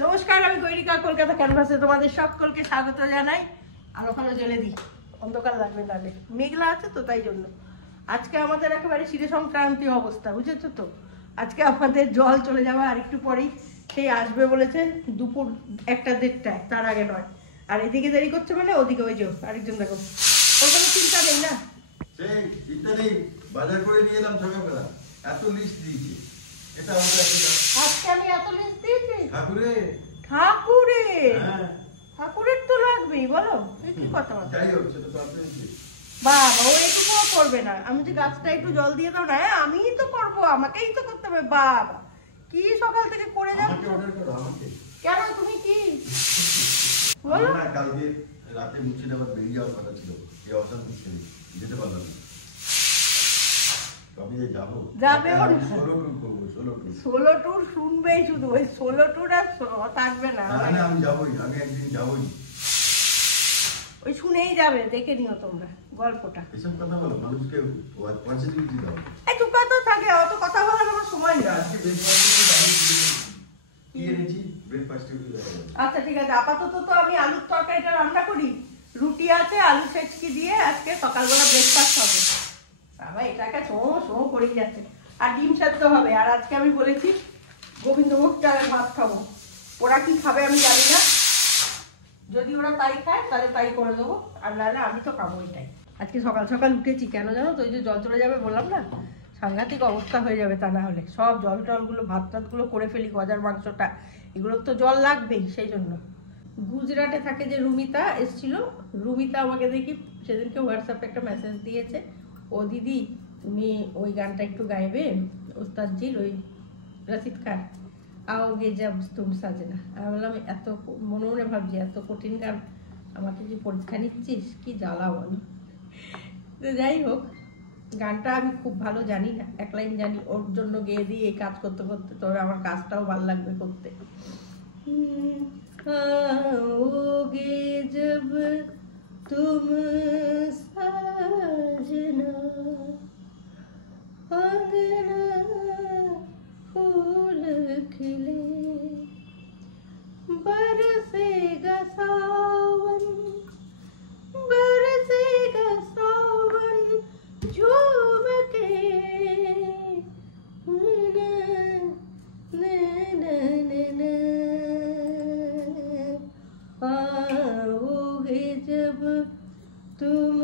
নমস্কার, আমি গৈরিকা, কলকাতা ক্যানভাসে তোমাদের সকলকে স্বাগত জানাই। আলো ফালো জ্বলে দিই, অন্ধকার লাগবে তাহলে, মেঘলা আছে তো তাই জন্য। আজকে আমাদের একেবারে শিরে সংক্রান্তি অবস্থা, বুঝেছো তো। আজকে আমাদের জল চলে যাবে আর একটু পরেই, সেই আসবে বলেছে দুপুর 1টা-1:30টায়, তার আগে নয়। আর এদিকে দেরি করছে মানে ওদিকে ওই যে আরেকজন দেখো, ওর কোনো চিন্তা নেই না। সেই চিন্তা নেই, বাজার করে নিয়ে এলাম সকালবেলা, এত লিস্ট দিয়েছি। এটা আমাদের আজকে আমি এত লিস্ট দিয়েছি ঠাকুরের। ঠাকুরের তো লাগবেই, বলো কি কথা। যাই হোক, সেটা তো আপনি বাবা ও এটুকুও করবে না। আমি যে গাছটা একটু জল দিয়ে দাও না, আমিই তো করবো, আমাকেই তো করতে হবে। বাবা কি সকাল থেকে করে যাচ্ছ। কেন তুমি কি বলো না, কালকে রাতে মুর্শিদাবাদ বেরিয়ে যাওয়ার কথা ছিল, এই অশান্তি ছিল, যেতে পারলাম না। আমি যাবো, যাবে 16 ট্যুর শুনবেই, শুধু ওই 16 ট্যুর আর থাকবে না। আমি যাবোই, আমি একদিন যাবোই, ওই শুনেই যাবে, দেখে নিও তোমরা গল্পটা। এসব কথা বলো, মানুষকে পজিটিভিটি দাও। এই চুপ তো থাকে, অত কথা বলার আমার সময় নেই। আজকে ব্রেকফাস্টে আচ্ছা ঠিক আছে, আপাতত তো আমি আলুর তরকারিটা রান্না করি, রুটি আছে, আলু সেচকি দিয়ে আজকে সকালবেলা ব্রেকফাস্ট হবে। বাবা এটাকে শো করেই যাচ্ছে। আর ডিম সেদ্ধ হবে। আর আজকে আমি বলেছি গোবিন্দভোগ চালের ভাত খাবো। ওরা কি খাবে আমি জানি না, যদি ওরা তাই খায় তাহলে তাই করে দেবো, আর নাহলে আমি তো খাবো এটাই। আজকে সকাল সকাল উঠেছি, কেন জানো তো, ওই যে জল চলে যাবে বললাম না, সাংঘাতিক অবস্থা হয়ে যাবে তা না হলে। সব জল টলগুলো, ভাত টাতগুলো করে ফেলি, গজার মাংসটা, এগুলোর তো জল লাগবেই। সেই জন্য গুজরাটে থাকে যে রুমিতা এসছিল, রুমিতা আমাকে দেখি সেদিনকে হোয়াটসঅ্যাপে একটা মেসেজ দিয়েছে, ও দিদি তুমি ওই গানটা একটু গাইবে ওস্তাদজির, ওই রশিদ খান, आओगे जब तुम साजना। আমি বললাম এত মনে মনে ভাবছি এত কঠিন গান, আমাকে কি পরীক্ষা নিচ্ছিস, কি জ্বালা বলো। তো যাই হোক, গানটা আমি খুব ভালো জানি না, এক লাইন জানি, ওর জন্য গেয়ে দিই এই কাজ করতে করতে, তবে আমার কাজটাও ভালো লাগবে করতে। आओगे जब तुम साजना, अंगना फूल खिले, बरसेगा सावन, बरसेगा सावन झूम के, आओगे जब तुम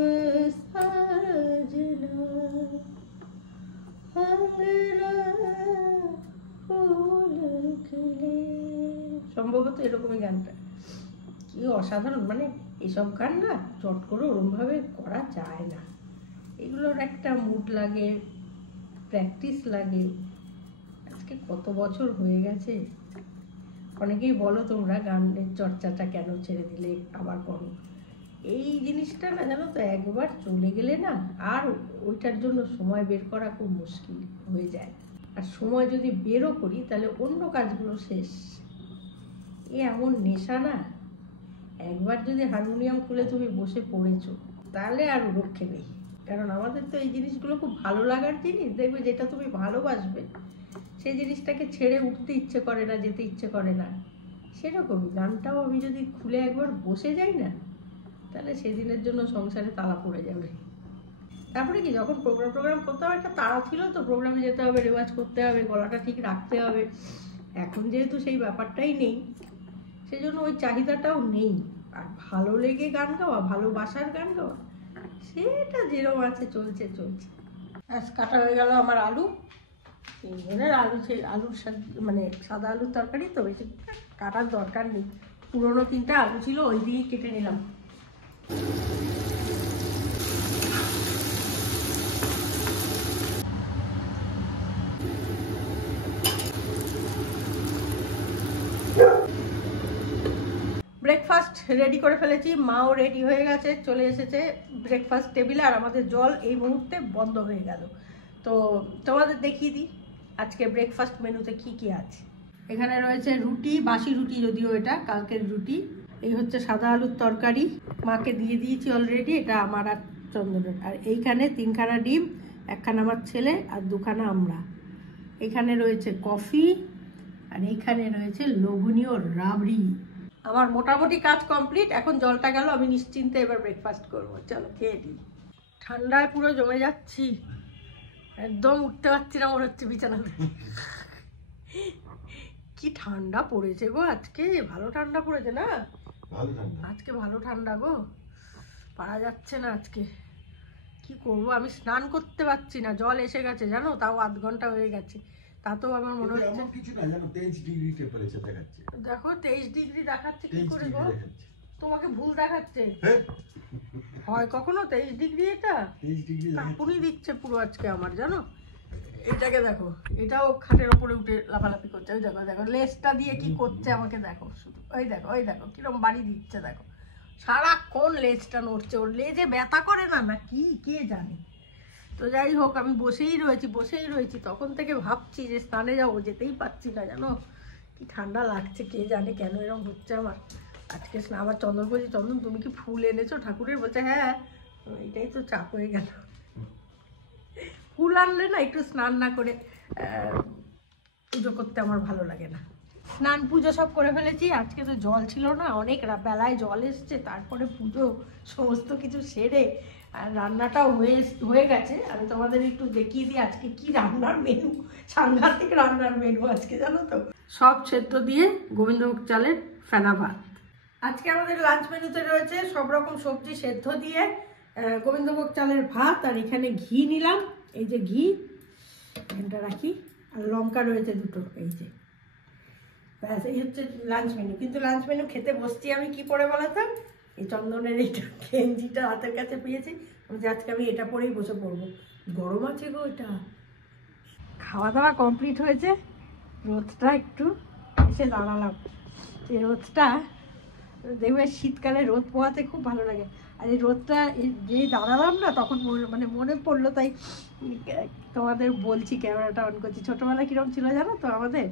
साजना, সম্ভবত এরকমই গানটা। কি অসাধারণ, মানে এসব গান না চট করে ওরমভাবে করা যায় না, এগুলোর একটা মুড লাগে, প্র্যাকটিস লাগে। আজকে কত বছর হয়ে গেছে। অনেকেই বলো তোমরা গানের চর্চাটা কেন ছেড়ে দিলে, আবার করো। এই জিনিসটা না জানো তো, একবার চলে গেলে না আর ওইটার জন্য সময় বের করা খুব মুশকিল হয়ে যায়। আর সময় যদি বেরও করি তাহলে অন্য কাজগুলো শেষ। এমন নেশা না, একবার যদি হারমোনিয়াম খুলে তুমি বসে পড়েছো তাহলে আর রক্ষে নেই। কারণ আমাদের তো এই জিনিসগুলো খুব ভালো লাগার জিনিস, দেখবে যেটা তুমি ভালোবাসবে সেই জিনিসটাকে ছেড়ে উঠতে ইচ্ছে করে না, যেতে ইচ্ছে করে না। সেরকমই গানটাও আমি যদি খুলে একবার বসে যাই না, তাহলে সেদিনের জন্য সংসারে তালা পড়ে যাবে। তারপরে কি, যখন প্রোগ্রাম করতে হবে, একটা তাড়া ছিল তো, প্রোগ্রামে যেতে হবে, রেওয়াজ করতে হবে, গলাটা ঠিক রাখতে হবে। এখন যেহেতু সেই ব্যাপারটাই নেই, সেই জন্য ওই চাহিদাটাও নেই। আর ভালো লেগে গান গাওয়া, ভালোবাসার গান গাওয়া, সেটা যেরকম আছে চলছে। আজ কাটা হয়ে গেল আমার আলু, তিনজনের আলুর মানে সাদা আলুর তরকারি তো, বেশি কাটার দরকার নেই। পুরোনো 3টা আলু ছিল, ওই দিয়েই কেটে নিলাম। ব্রেকফাস্ট রেডি করে ফেলেছি, মাও রেডি হয়ে গেছে, চলে এসেছে ব্রেকফাস্ট টেবিলে। আর আমাদের জল এই মুহূর্তে বন্ধ হয়ে গেল। তো তোমাদের দেখিয়ে দিই আজকে ব্রেকফাস্ট মেনুতে কি কি আছে। এখানে রয়েছে রুটি, বাসি রুটি যদিও, এটা কালকের রুটি। এই হচ্ছে সাদা আলুর তরকারি, মাকে দিয়ে দিয়েছি অলরেডি, এটা আমার আর চন্দনের। আর এইখানে 3খানা ডিম, 1খানা আমার ছেলে আর 2খানা আমরা। এখানে রয়েছে কফি, আর এইখানে রয়েছে লোভনীয় রাবড়ি। আমার মোটামুটি কাজ কমপ্লিট, এখন জলটা গেল, আমি নিশ্চিন্তে এবার ব্রেকফাস্ট করবো। চলো খেয়ে দিই। ঠান্ডায় পুরো জমে যাচ্ছি, একদম উঠতে পারছি না মনে হচ্ছে বিছানাতে। কি ঠান্ডা পড়েছে গো আজকে, ভালো ঠান্ডা পড়েছে না? আজকে ভালো ঠান্ডা গো, পারা যাচ্ছে না আজকে। কি করবো, আমি স্নান করতে পারছি না, জল এসে গেছে জানো, তাও আধ ঘন্টা হয়ে গেছে, তাতেও আমার মনে হচ্ছে কিছু না জানো, 23 ডিগ্রি টেম্পারেচার দেখাচ্ছে। দেখো 23 ডিগ্রি দেখাচ্ছে, কি করে গো? তোমাকে ভুল দেখাচ্ছে হয় কখনো 23 ডিগ্রি? এটা 23 ডিগ্রি কাঁপুনি দিচ্ছে পুরো আজকে আমার, জানো। এটাকে দেখো, এটাও খাটের ওপরে উঠে লাফালাফি করছে। ওই দেখো, দেখো লেজটা দিয়ে কি করছে আমাকে দেখো শুধু। ওই দেখো, ওই দেখো কিরম বাড়ি দিচ্ছে, দেখো সারাক্ষণ লেজটা নড়ছে। ওর লেজে ব্যথা করে না না কি কে জানে। তো যাই হোক, আমি বসেই রয়েছি তখন থেকে ভাবছি যে স্নানে যাবো, যেতেই পারছি না জানো, কি ঠান্ডা লাগছে, কে জানে কেন এরকম হচ্ছে আমার। আজকে আবার চন্দন বলছি, চন্দন তুমি কি ফুল এনেছো ঠাকুরের? বলছে হ্যাঁ। এটাই তো চাপ হয়ে গেল, ফুল আনলে না একটু স্নান না করে পুজো করতে আমার ভালো লাগে না। স্নান পুজো সব করে ফেলেছি, আজকে তো জল ছিল না, অনেক বেলায় জল এসছে, তারপরে পুজো সমস্ত কিছু সেরে আর রান্নাটাও হয়ে গেছে। আমি তোমাদের একটু দেখিয়ে দিই আজকে কি রান্নার মেনু। সাংঘাতিক রান্নার মেনু আজকে, জানো তো। সব সেদ্ধ দিয়ে গোবিন্দভোগ চালের ফেনা ভাত। আজকে আমাদের লাঞ্চ মেনুতে রয়েছে সব রকম সবজি সেদ্ধ দিয়ে গোবিন্দভোগ চালের ভাত, আর এখানে ঘি নিলাম, এই যে ঘি এখানটা রাখি, আর লঙ্কা রয়েছে দুটো, এই যে ব্যাস, এই হচ্ছে লাঞ্চ মেনু। কিন্তু লাঞ্চ মেনু খেতে বসছি আমি কি পরে বলাতাম, এই চন্দনের এইটা গেঞ্জিটা হাতের কাছে পেয়েছি, যে আজকে আমি এটা পরেই বসে পড়বো। গরম আছে গো এটা। খাওয়া দাওয়া কমপ্লিট হয়েছে, রোদটা একটু এসে দাঁড়ালাম। এই রোদটা দেখবে শীতকালে রোদ পোহাতে খুব ভালো লাগে। আর এই রোদটা যেই দাঁড়ালাম না, তখন মানে মনে পড়লো, তাই তোমাদের বলছি, ক্যামেরাটা অন করছি। ছোটোবেলায় কীরকম ছিল জানো তো, আমাদের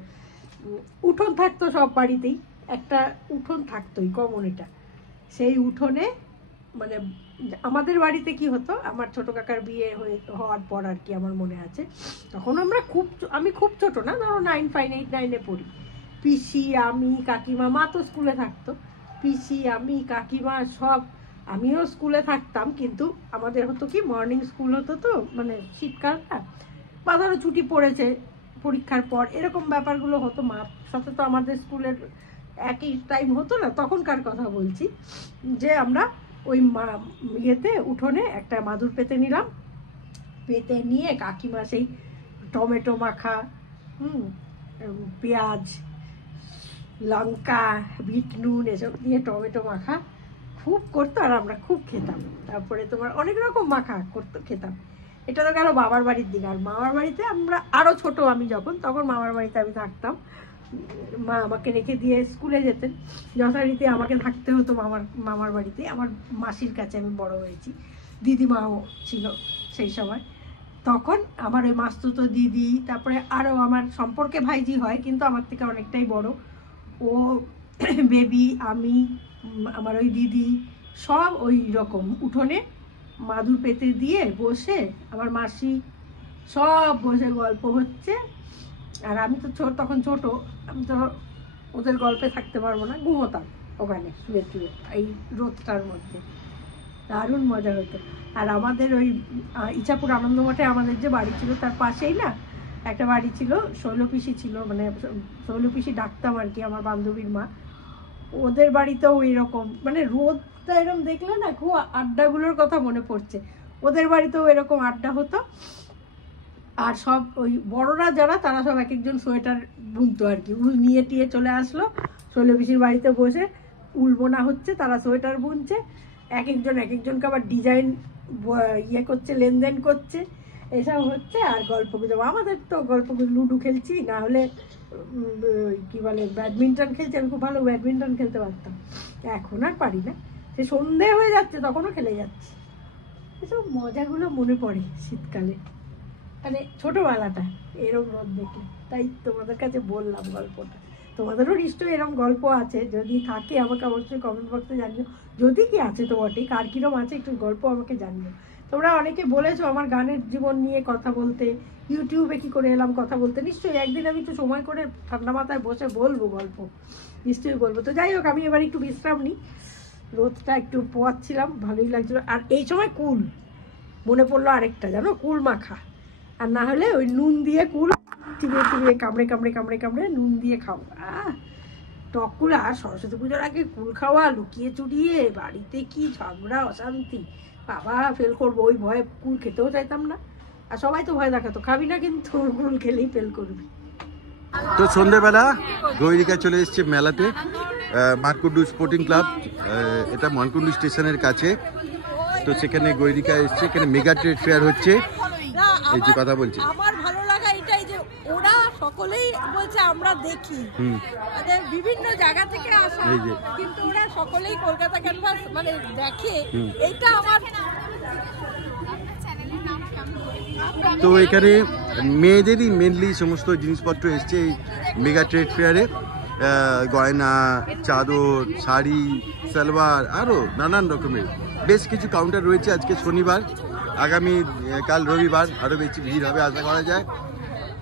উঠোন থাকতো সব বাড়িতেই, একটা উঠোন থাকতোই কমন। এটা সেই উঠোনে মানে আমাদের বাড়িতে কি হতো, আমার ছোটো কাকার বিয়ে হওয়ার পর আর কি আমার মনে আছে, তখন আমি খুব ছোট না, ধরো 9, 8, 9 পড়ি। পিসি, আমি, কাকিমা, মা তো স্কুলে থাকতো, পিসি, আমি, কাকিমা সব, আমিও স্কুলে থাকতাম, কিন্তু আমাদের হতো কি মর্নিং স্কুল হতো, তো মানে শীতকালটা, বা ধরো ছুটি পড়েছে পরীক্ষার পর, এরকম ব্যাপারগুলো হতো। মার সাথে তো আমাদের স্কুলের একই টাইম হতো না, তখনকার কথা বলছি, যে আমরা ওই ইয়েতে উঠোনে একটা মাদুর পেতে নিলাম, পেতে নিয়ে কাকিমা সেই টমেটো মাখা, পেঁয়াজ, লঙ্কা, বিট নুন এসব দিয়ে টমেটো মাখা খুব করতো, আর আমরা খুব খেতাম। তারপরে তোমার অনেক রকম মাখা করতো, খেতাম। এটা তো গেল বাবার বাড়ির দিকে। আর মামার বাড়িতে আমরা আরও ছোট, আমি তখন মামার বাড়িতে আমি থাকতাম, মা আমাকে রেখে দিয়ে স্কুলে যেতেন, যথারীতি আমাকে থাকতে হতো মামার বাড়িতে। আমার মাসির কাছে আমি বড় হয়েছি, দিদিমাও ছিল সেই সময়। তখন আমার ওই মাস্তুতো দিদি, তারপরে আরও আমার সম্পর্কে ভাইজি হয়, কিন্তু আমার থেকে অনেকটাই বড়, ও, বেবি, আমি, আমার ওই দিদি, সব ওই রকম উঠোনে মাদুর পেতে দিয়ে বসে, আমার মাসি সব বসে গল্প হচ্ছে। আর আমি তো তখন ছোট, আমি তো ওদের গল্পে থাকতে পারবো না, ঘুমোতাম ওখানে শুয়ে শুয়ে এই রোদটার মধ্যে। দারুণ মজা হতো। আর আমাদের ওই ইছাপুর আনন্দমঠে আমাদের যে বাড়ি ছিল, তার পাশেই না একটা বাড়ি ছিল, শৈলপিসি ছিল, মানে শৈলপিসি ডাকতাম আর কি, আমার বান্ধবীর মা। ওদের বাড়িতেও এরকম, মানে রোদটা এরকম দেখলে না খুব আড্ডাগুলোর কথা মনে পড়ছে। ওদের বাড়িতেও এরকম আড্ডা হতো। আর সব ওই বড়রা যারা, তারা সব এক একজন সোয়েটার বুনতো আর কি, উল নিয়ে টিয়ে চলে আসলো, শৈলপিসির বাড়িতে বসে উল বোনা হচ্ছে, তারা সোয়েটার বুনছে, এক একজনকে আবার ডিজাইন ইয়ে করছে, লেনদেন করছে, এসব হচ্ছে। আর গল্প গুজব, আমাদের তো গল্প, লুডো খেলছি, না হলে কি বলে ব্যাডমিন্টন খেলছি। আমি খুব ভালো ব্যাডমিন্টন খেলতে পারতাম, এখন আর পারি না। সে সন্ধে হয়ে যাচ্ছে তখনও খেলে যাচ্ছি। এসব মজাগুলো মনে পড়ে শীতকালে, মানে ছোটোবেলাটা এরকম রোদ দেখে। তাই তোমাদের কাছে বললাম গল্পটা। তোমাদেরও নিশ্চয়ই এরকম গল্প আছে, যদি থাকে আমাকে অবশ্যই কমেন্ট বক্সে জানিও। যদি কি আছে তো বটেই, কার কীরকম আছে একটু গল্প আমাকে জানিও, তোমরা অনেকে বলেছো আমার গানের জীবন নিয়ে কথা বলতে, ইউটিউবে কি করে এলাম কথা বলতে। নিশ্চয়ই একদিন আমি একটু সময় করে ঠান্ডা মাথায় বসে বলবো গল্প, নিশ্চয়ই বলবো। তো যাই হোক, আমি এবার একটু বিশ্রাম নিই, রোদটা একটু পোয়াচ্ছিলাম, ভালোই লাগছিল। আর এই সময় কুল মনে পড়লো আরেকটা, জানো, কুল মাখা, আর না হলে ওই নুন দিয়ে কুল চিবিয়ে চিবিয়ে কামড়ে কামড়ে কামড়ে কামড়ে নুন দিয়ে খাও। টক কুল। আর সরস্বতী পুজোর আগে কুল খাওয়া, লুকিয়ে চুরিয়ে, বাড়িতে কি ঝগড়া অশান্তি, বাবা ফেল করবো, ওই ভয়ে কুল খেতেও চাইতাম না। আর সবাই তো ভয় দেখাতো, খাবি না কিন্তু কুল খেলেই ফেল করবি। তো সন্ধ্যেবেলা গৈরিকা চলে এসছে মেলাতে, মানকুণ্ডু স্পোর্টিং ক্লাব, এটা মানকুণ্ডু স্টেশনের কাছে। তো সেখানে গৈরিকা এসছে, এখানে মেগা ট্রেড ফেয়ার হচ্ছে, এই যে কথা বলছি। আমার ভালো লাগা এটাই যে ওরা সকলেই বলছে আমরা দেখি, বিভিন্ন জায়গা থেকে আসা, কিন্তু ওরা সকলেই কলকাতা ক্যানভাস মানে দেখে, এইটা আমার। তো এখানে মেয়েদেরই মেনলি সমস্ত জিনিসপত্র এসছে এই মেগা ট্রেড ফেয়ারে, গয়না, চাদর, শাড়ি, সালোয়ার, আরও নানান রকমের বেশ কিছু কাউন্টার রয়েছে। আজকে শনিবার, আগামী কাল রবিবার আরও বেশি ভিড় হবে আশা করা যায়।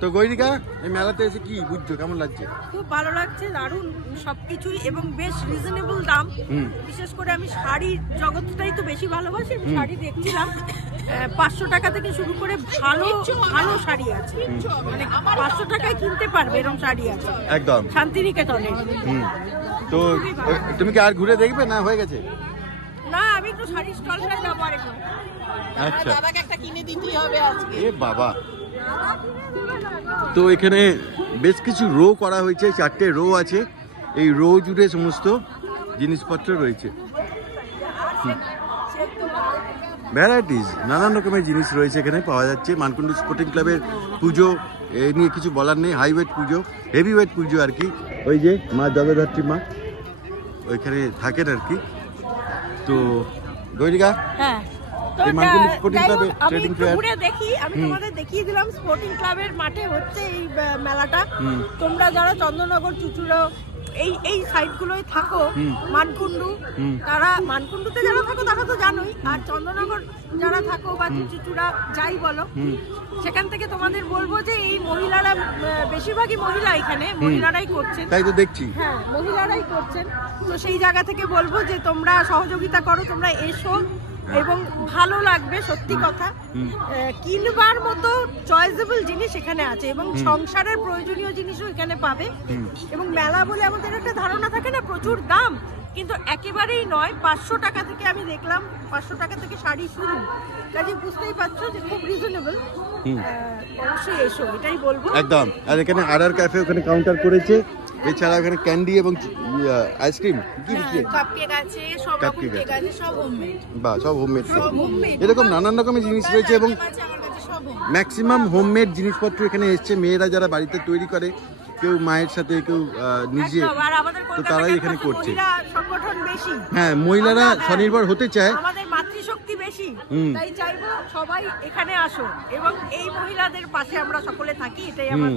তো গৈরিকা, এই মেলাতে এসে কি বুঝছো, কেমন লাগছে? খুব ভালো লাগছে, দারুণ সবকিছুই, এবং বেশ রিজনেবল দাম। বিশেষ করে আমি শাড়ির জগৎটাই তো বেশি ভালোবাসি। শাড়ি দেখছিলাম 500 টাকা থেকে শুরু করে ভালো ভালো শাড়ি আছে, মানে 500 টাকায় কিনতে পারবে এরকম শাড়ি আছে একদম শান্তিনিকেতনে। তো তুমি কি আর ঘুরে দেখবে না হয়ে গেছে? না, আমি একটু শাড়ির স্টলটায় যাবো আরেকবার। আচ্ছা, দাদাকে একটা কিনে দিতেই হবে আজকে। এ বাবা। তো এখানে বেশ কিছু রো করা হয়েছে, 4টে রো আছে, এই রো জুড়ে সমস্ত জিনিসপত্র রয়েছে, ভ্যারাইটিস নানান রকমের জিনিস রয়েছে এখানে পাওয়া যাচ্ছে। মানকুণ্ডু স্পোর্টিং ক্লাবের পুজো, এই নিয়ে কিছু বলার নেই, হাইওয়েট পুজো, হেভি ওয়েট পুজো আর কি। ওই যে মা জগদ্ধাত্রী মা ওইখানে থাকেন আর কি। তো গৈরিকা, হ্যাঁ, দেখি আমি তোমাদের দেখিয়ে দিলাম স্পোর্টিং ক্লাবের মাঠে হচ্ছে এই মেলাটা। তোমরা যারা চন্দ্রনগর, চুচুড়া এই সাইড গুলোয় থাকো, মানকুণ্ডু, তারা মানকুণ্ডুতে যারা থাকো তারা তো জানোই, আর চন্দ্রনগর যারা থাকো বা চুচুড়া যাই বলো, সেখান থেকে তোমাদের বলবো যে এই মহিলারা, বেশিরভাগই মহিলা এখানে মহিলারাই করছেন, তাই তো দেখছি, হ্যাঁ মহিলারাই করছেন। তো সেই জায়গা থেকে বলবো যে তোমরা সহযোগিতা করো, তোমরা এসো, এবং ভালো লাগবে। সত্যি কথা, কিনবার মতো চয়েসেবল জিনিস এখানে আছে, এবং সংসারের প্রয়োজনীয় জিনিসও এখানে পাবে। এবং মেলা বলে আমাদের একটা ধারণা থাকে না প্রচুর দাম, কিন্তু একেবারেই নয়। 500 টাকা থেকে আমি দেখলাম, 500 টাকা থেকে শাড়ি শুরু, কাজে বুঝতেই পারছো যে খুব রিজনেবল। অবশ্যই এসো, এটাই বলবো একদম। আর এখানে আরআর ক্যাফে ওখানে কাউন্টার করেছে, এছাড়া এখানে ক্যান্ডি এবং আইসক্রিম, কাপকেক আছে, সব রকম কেক আছে, সব হোমমেড। বাহ, সব হোমমেড, এরকম নানান রকমের জিনিস রয়েছে, এবং ম্যাক্সিমাম হোমমেড জিনিসপত্র এখানে এসছে। মেয়েরা যারা বাড়িতে তৈরি করে, কেউ মায়ের সাথে, কেউ নিজে, তো তারাই এখানে করছে। হ্যাঁ, মহিলারা স্বনির্ভর হতে চায়, আমাদের মাতৃশক্তি বেশি, তাই চাইবো সবাই এখানে আসো, এবং এই মহিলাদের পাশে আমরা সকলে থাকি, এটাই আমার।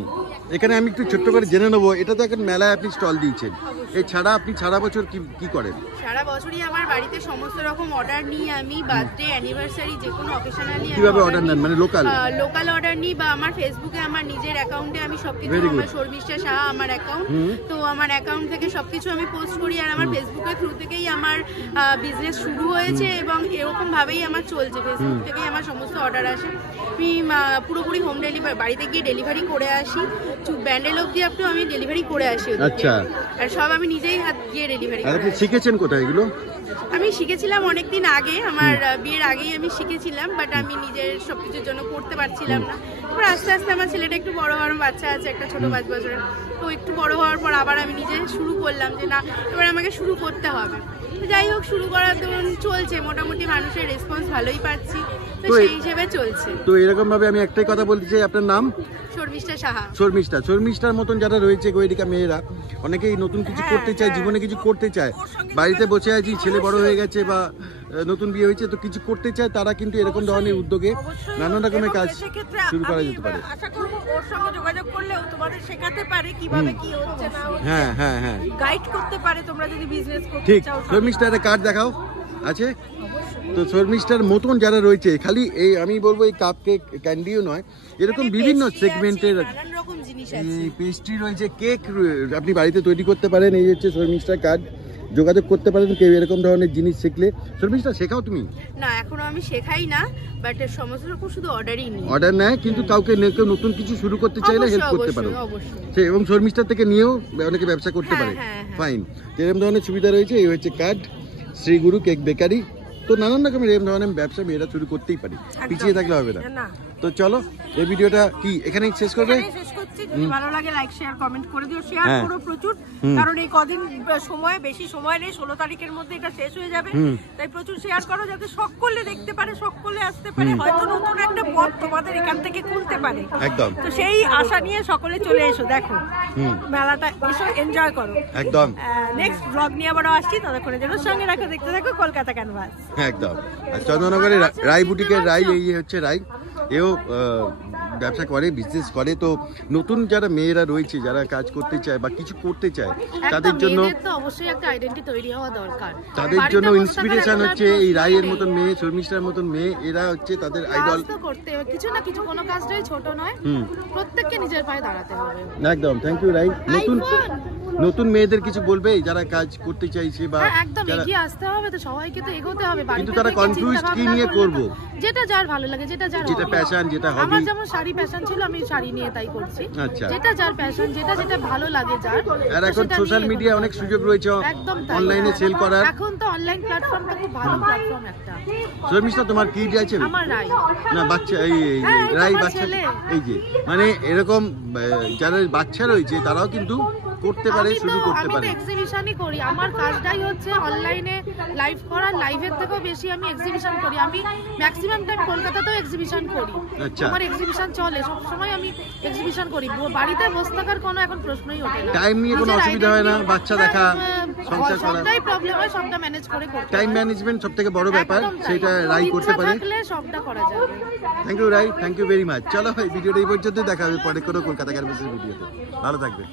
এখানে আমি একটু ছোট্ট করে জেনে নেবো, এটা তো এখন মেলায় আপনি স্টল দিয়েছেন, এছাড়া আপনি সারা বছর কি করেন? সারা বছরই আমার বাড়িতে সমস্ত রকম অর্ডার নিই আমি, বার্থডে, অ্যানিভার্সারি, যে কোনো অকেশনালি। কিভাবে অর্ডার নেন, মানে লোকাল অর্ডার নিই, বা আমার ফেসবুকে আমার নিজের অ্যাকাউন্টে আমি সবকিছু, আমার শর্মিষ্ঠা সাহা আমার অ্যাকাউন্ট, তো আমার অ্যাকাউন্ট থেকে সবকিছু আমি পোস্ট করি, আর আমার ফেসবুকের থ্রু থেকেই আমার বিজনেস শুরু হয়েছে, এবং এরকম ভাবেই আমার চলছে। ফেসবুক থেকেই আমার সমস্ত অর্ডার আসে, আমি পুরোপুরি হোম ডেলিভারি, বাড়িতে গিয়ে ডেলিভারি করে আসি, ব্যান্ডেল অবধি আপনি আমি ডেলিভারি করে আসি। আচ্ছা, আর সব আমি নিজেই হাত গিয়ে ডেলিভারি করি। আপনি শিখেছেন কোথায় এগুলো? আমি শিখেছিলাম অনেকদিন আগে, আমার বিয়ের আগেই আমি শিখেছিলাম, বাট আমি নিজের সবকিছুর জন্য করতে পারছিলাম না। এবার আস্তে আস্তে আমার ছেলেটা একটু বড় হওয়ার, বাচ্চা আছে একটা ছোট 5 বছরের, তো একটু বড় হওয়ার পর আবার আমি নিজে শুরু করলাম যে না, এবার আমাকে শুরু করতে হবে। যাই হোক, শুরু করার দরুন চলছে, মোটামুটি মানুষের রেসপন্স ভালোই পাচ্ছি, তো সেই হিসেবে চলছে। তো এরকম ভাবে আমি একটাই কথা বলতে চাই, আপনার নাম? শর্মিষ্ঠা সাহা। শর্মিষ্ঠার মতন যারা রয়েছে গৈরিকা মেয়েরা, অনেকেই নতুন কিছু করতে চায়, জীবনে কিছু করতে চায়, বাড়িতে বসে আছি, ছেলে বড় হয়ে গেছে বা নতুন বিয়ে হয়েছে, তো কিছু করতে চায়, তারা কিন্তু এরকম ধরনের উদ্যোগে নানান রকমের কাজ শুরু করা যেতে পারে। আশা করব ওর সঙ্গে যোগাযোগ করলেও তোমাদের শেখাতে পারে কিভাবে কি হচ্ছে না হচ্ছে, হ্যাঁ হ্যাঁ হ্যাঁ, গাইড করতে পারে তোমরা যদি বিজনেস করতে ঠিক। চাও। শর্মিষ্ঠার কার্ড দেখাও, আছে? অবশ্যই। তো শর্মিষ্ঠার মতন যারা রয়েছে, খালি এই আমি বলবো এই কাপ কেক ক্যান্ডিও নয়, এরকম বিভিন্ন সেগমেন্টের নানান রকম জিনিস আছে। পেস্ট্রি রয়েছে, কেক আপনি বাড়িতে তৈরি করতে পারেন। এই হচ্ছে শর্মিষ্ঠার কার্ড, যোগাযোগ করতে পারেন কেউ এরকম ধরনের জিনিস শিখলে। শর্মিষ্ঠা শেখাও তুমি? না, এখনো আমি শেখাই না, বাট সমস্ত রকম শুধু অর্ডারই নিই। অর্ডার নেয়, কিন্তু কাউকে কেউ নতুন কিছু শুরু করতে চাইলে হেল্প করতে পারো। অবশ্যই। এবং শর্মিষ্ঠার থেকে নিয়েও অনেকে ব্যবসা করতে হ্যাঁ, পারে। হ্যাঁ, হ্যাঁ। ফাইন, এরকম ধরনের সুবিধা রয়েছে। এই হচ্ছে কার্ড, শ্রীগুরু কেক বেকারি। তো নানান রকমের এরকম ধরনের ব্যবসা মেয়েরা শুরু করতেই পারে, পিছিয়ে থাকলে হবে না। না, তো চলো এই ভিডিওটা কি এখানেই শেষ করবে? শেষ করছি। যদি ভালো লাগে লাইক শেয়ার কমেন্ট করে দিও, শেয়ার হ্যাঁ। করো প্রচুর, কারণ এই কদিন সময়, বেশি সময় নেই, 16 তারিখের মধ্যে এটা শেষ হয়ে যাবে। তাই প্রচুর শেয়ার করো যাতে সকলে দেখতে পারে, সকলে আসতে পারে, হয়তো নতুন একটা পথ তোমাদের এখান থেকে খুলতে পারে। একদম। তো সেই আশা নিয়ে সকলে চলে এসো, দেখো মেলাটা, এসো এনজয় করো। একদম নেক্সট ব্লগ নিয়ে আবারও আসছি, ততক্ষণে যেন সঙ্গে রাখো, দেখতে থাকো কলকাতা ক্যানভাস। একদম। আর চন্দননগরের রায় বুটিকের রায়, এই হচ্ছে রায়, এও ব্যবসা করে, বিজনেস করে। তো নতুন যারা মেয়েরা রয়েছে, যারা কাজ করতে চায় বা কিছু করতে চায়, তাদের জন্য তো অবশ্যই একটা আইডেন্টি তৈরি হওয়া দরকার। তাদের জন্য ইন্সপিরেশন হচ্ছে এই রায়ের মতন মেয়ে, শর্মিষ্ঠার মতন মেয়ে। এরা হচ্ছে তাদের আইডল। করতে হবে কিছু না কিছু, কোনো কাজটাই ছোট নয়, প্রত্যেককে নিজের পায়ে দাঁড়াতে হবে। একদম। থ্যাংক ইউ রাই। নতুন মেয়েদের কিছু বলবে যারা কাজ করতে চাইছে বা একদম এগিয়ে আসতে হবে, তো সবাইকে তো এগোতে হবে। কিন্তু তারা কনফিউজ কি নিয়ে করব, যেটা যার ভালো লাগে, যেটা প্যাশন, যেটা হবি। আমার যেমন শাড়ি প্যাশন ছিল, আমি শাড়ি নিয়ে তাই করছি। আচ্ছা। যেটা যার প্যাশন, যেটা ভালো লাগে যার। আর এখন সোশ্যাল মিডিয়া অনেক সুযোগ রয়েছে অনলাইনে সেল করার। এখন তো অনলাইন প্ল্যাটফর্ম তো খুব ভালো প্ল্যাটফর্ম একটা। শর্মিষ্ঠা তোমার কি আছে? আমার রাই না, বাচ্চা, এই রাই বাচ্চা, এই যে মানে এরকম যারা বাচ্চা রয়েছে তারাও কিন্তু করতে পারে, শুরু করতে পারে। আমি তো এক্সিবিশনই করি, আমার কাজটাই হচ্ছে অনলাইনে লাইভ করা, লাইভের থেকেও বেশি আমি এক্সিবিশন করি। আমি ম্যাক্সিমাম টাইম কলকাতাতেও এক্সিবিশন করি। আচ্ছা। আমার এক্সিবিশন চলে সব সময়, আমি এক্সিবিশন করি। বাড়িতে বসে থাকার কোনো এখন প্রশ্নই ওঠে না। টাইম নিয়ে কোনো অসুবিধা হয় না, বাচ্চা দেখা, সংসার করা, সবটাই প্রবলেম হয়, সবটা ম্যানেজ করে করতে। টাইম ম্যানেজমেন্ট সবথেকে বড় ব্যাপার, সেটা রাই করতে পারে। থাকলে সবটা করা যাবে। Thank you Rai, thank you very much. চলো এই ভিডিওটা এই পর্যন্তই, দেখা হবে পরে কোনো কলকাতা ক্যানভাসের ভিডিওতে। ভালো থাকবে।